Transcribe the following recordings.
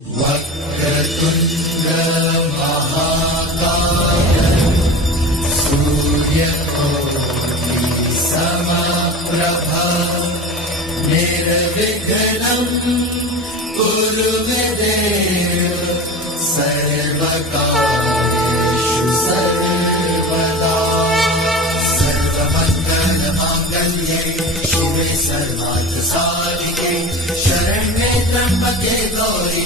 वक्रतुण्ड महाकाय सूर्यकोटि समप्रभा निर्विघ्नं कुरु मे देव सर्वकार्येषु सर्वदा सर्वमङ्गलमाङ्गल्ये शिवे सर्वार्थसाधिके शरण्ये त्र्यम्बके गौरी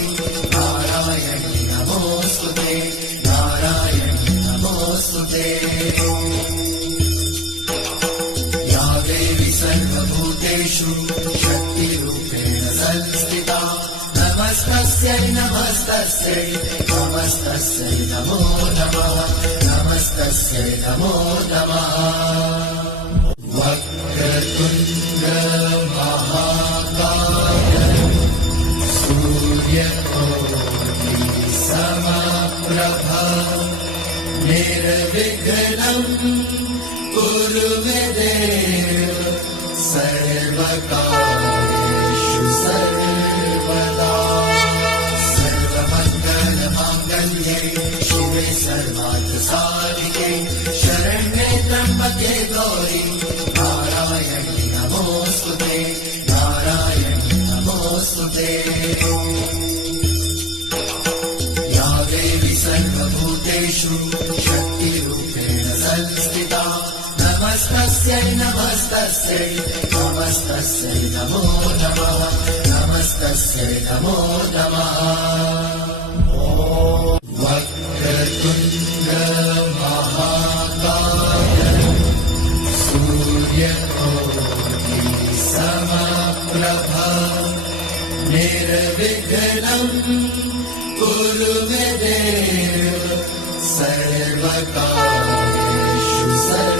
नारायणी नमोस्तुते नारायणी नमोस्तुते या देवी सर्वभूतेषु शक्तिरूपेण संस्थिता नमस्तस्यै नमस्तस्यै नमस्तस्यै नमो नमः नमस्तस्यै नमो नमः वक्रतुण्ड महाकाय सूर्यकोटि समप्रभा निर्विघ्नं कुरु मे देव सर्वकार्येषु सर्वदा सर्वमङ्गलमाङ्गल्ये शिवे सर्वार्थसाधिके शरण्ये त्र्यम्बके गौरी नारायणी नमोस्तुते नारायणी नमोस्तुते या देवी सर्वभूतेषु शक्तिरूपेण संस्थिता नमस्तस्यै नमस्तस्यै नमस्तस्यै नमो नमः नमस्तस्यै नमो नमः वक्रतुण्ड महाकाय सूर्यकोटि समप्रभा निर्विघ्नं कुरु मे देव सर्वकार्येषु सर्वदा